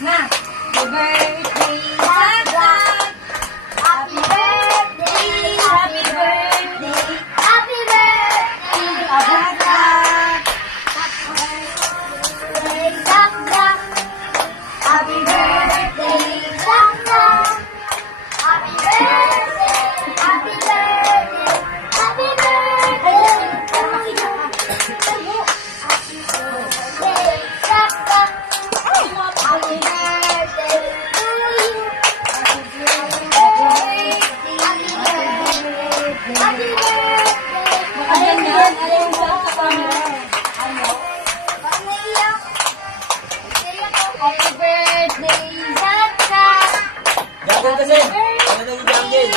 Na. Happy birthday, Zach! Happy birthday! Happy birthday! Happy birthday, Zach! Happy birthday, Zach! Happy birthday! Happy birthday! Happy Gagawin kasi. Ano nang i-jungle?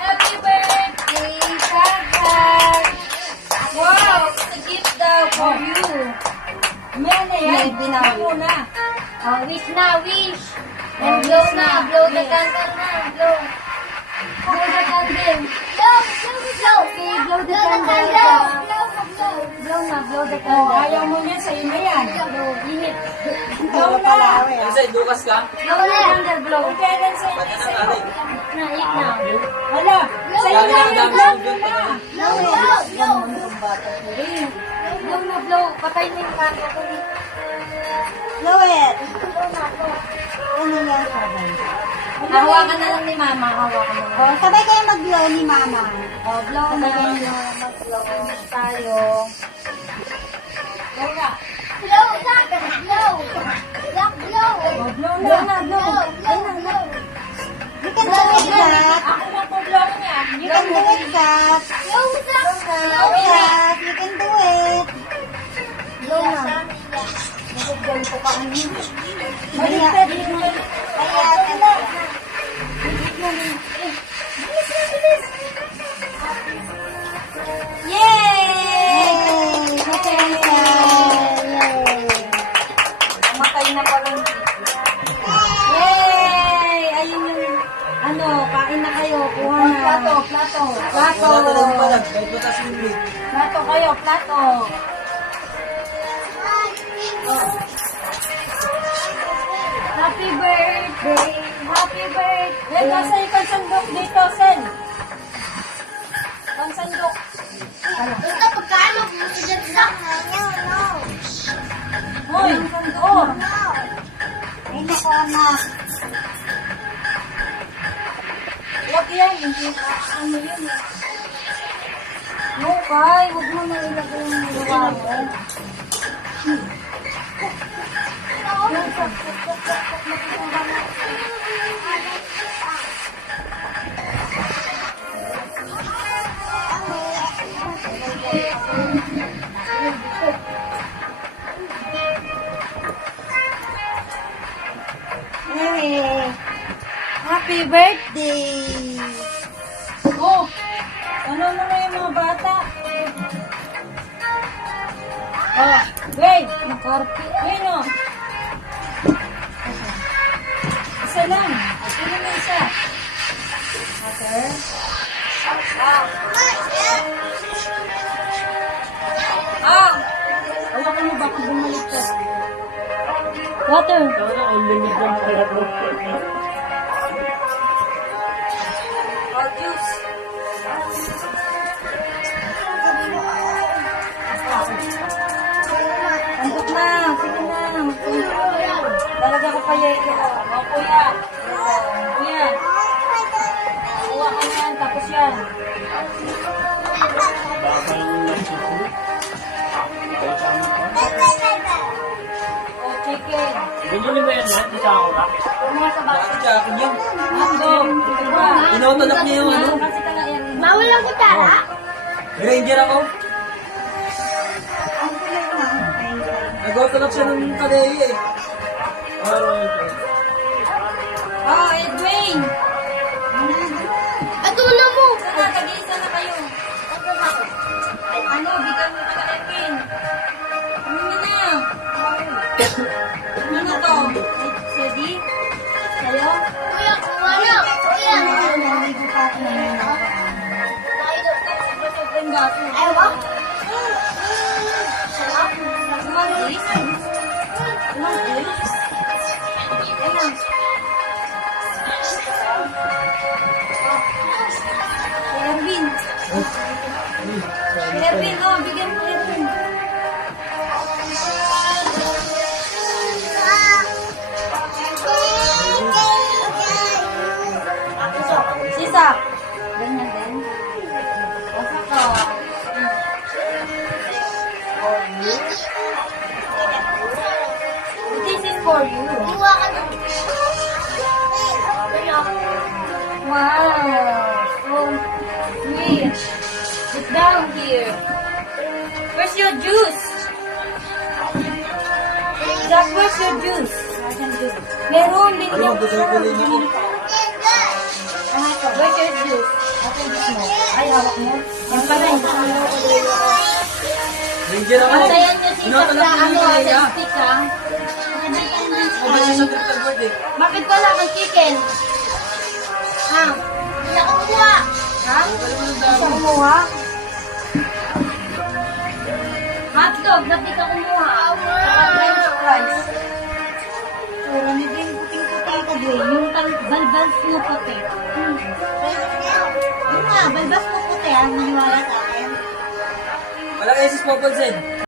Happy birthday, Zach! Wow, it's a gift daw for you. Meron na yan. Binaw muna. Oh, wish na, wish. And blow na, blow the candle na, blow. Blow the candle. Okay, blow the candle. Blow na, blow the candle. Ayaw mo niya, sa'yo na yan. Blow, init. Blow na. Kasi Lucas ka? Blow na, candle, blow. Kailan sa'yo Pati na, na nanay. na, eat na. Hala, sa'yo na yan, blow mo na. Blow, blow, blow. Blow na, blow. Patay na yung kanto ko. Blow it. Blow na, blow. Ano yan, sabay? Hawakan na lang ni Mama. Hawakan na lang. Oh, sabay kayo mag-blow ni Mama. Oh, blow na. Mag-blow tayo. Blow na. Blow, Zach! Blow! Zach, blow! Oh, blow na. Blow na, blow. Blow na, blow. You can do it, Zach. Ako na po blow niya. You can do it, Zach. Blow, Zach! Blow, Zach. You can do it. Blow na. Nagugol ko ka. Baliktad. Kaya, Yay! Matay na pala. Yay! Ayun yung, kain na kayo. Kuha na. Plato. Wala ka lang pala. Kahit batas yung break. Plato kayo, plato. Happy birthday! Happy birthday! Nasa yung sandok dito, Sen. Pansandok. Ito pagkaan mo si Jack. Hoy! Oh! ay nako, anak. Huwag yan. Hindi ano yun eh. No, Kai. Huwag mo na ilagay yung gawa mo. Hey, happy birthday. Oh! Ano mo na yung mga bata? Oh! Wait! Makarpi. Wait, no! Isa lang. Ano na isa? Water. Ah! Hawakan mo baka bumalik ka. Water. Oh, juice. Antok na. Sige na. Talaga ko pa yan. O, kuya. Kuya. Kuha ka yan. Tapos yan. O, chicken. Binili mo yan yan? Isa ako ba? Mga sa bata. Bakit sa akin yun? Hotdog. Diba? Tinotonak niya yung ano. Kasi talaga yan. Bawal ang kutsara? Ranger ako. Ang kulay mo. Nag-autolock siya ng kalehi eh. Oh, Edwin. Ito na mo. Sana, tag-iisa na kayo. Ano, bigyan mo ka na Edwin. Ano na? Ano na to? Sedi? Kayo? Kuya, kuha na. Kuya. Naligo pa ako na yun. Yung baso. Ewa. Lumang days? Lumang days? Erwin, oh, bigyan mo Erwin. Sisa. Ganyan din. Ito. This is for you. Iwa ka na. Wow. So sweet. Sit down here. Where's your juice? Jack, where's your juice? Meron din Ano yung gusto ko din ako? Where's your juice? Ate, juice mo. Ay, hawak mo. Yan pala yung Ranger ako. Antayan niyo si Jack na ano, sa stick ha. Mabay siya sa Crystal Bird eh. Bakit wala kang chicken? Ha? Hindi ako kuha. Ha? Siya kumuha? Hotdog, ba't di ka kumuha? French fries. Puro ni din puting-puting ka din. Yung balbals mo puti. Yung nga, balbas mo puti ah, maniwala sa akin. Wala kayo sis Popol Sen.